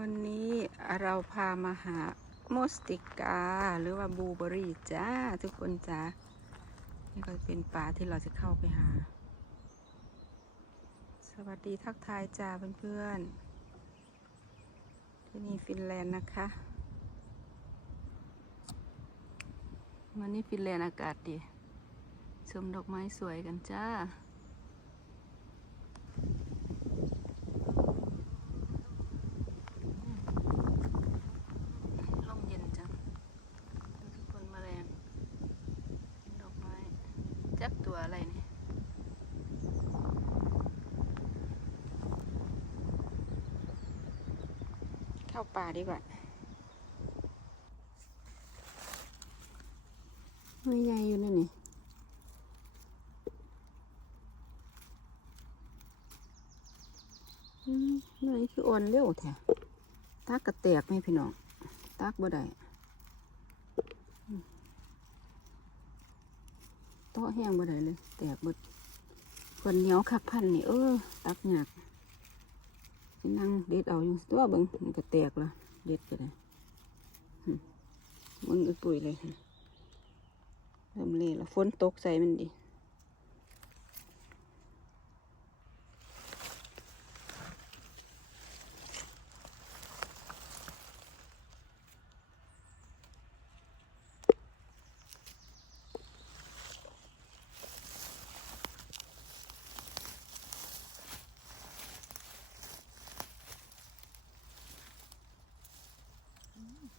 วันนี้เราพามาหาโมสติกา หรือว่าบูเบอรี่จ้า ทุกคนจ้านี่ก็เป็นป่าที่เราจะเข้าไปหา สวัสดีทักทายจ้าเพื่อนๆ ที่นี่ฟินแลนด์นะคะ วันนี้ฟินแลนด์อากาศดี ชมดอกไม้สวยกันจ้า ลมเย็นจังดูทุกคนแมลงดอกไม้ จัก ตัวอะไรนี่เข้าป่าดีกว่าไม่ใหญ่อยู่นั่นี่นี่คืออ่อนเร็วแท้ตากกระแตกไหมพี่น้องตากบ่ได้อืม โต๊ะแห้งบ่ได้เลย แตกเบิดเพิ่นเหนียวขับพันนี่เออ ตักหยากนั่งเด็ดเอาอยู่ตัวเบิ่งมันก็แตกละเด็ดก็ได้หึมึงอุตุยเลยเริ่มเละแล้วฝนตกใส่มันดี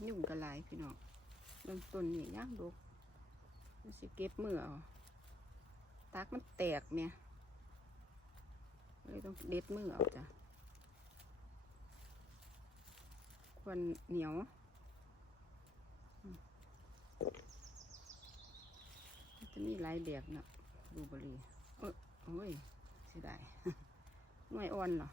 ยุ่งกระลายพี่น้องเริ่มต้นนี่ยากดกมันสิเก็บมือเอาตักมันแตกเนี่ยเลยต้องเด็ดมือเอาจ้ะควันเหนียวจะมีหลายแบบเนาะบลูบรีเอ้ยโอ้ยเสียดายหน่วยอ่อนเหรอ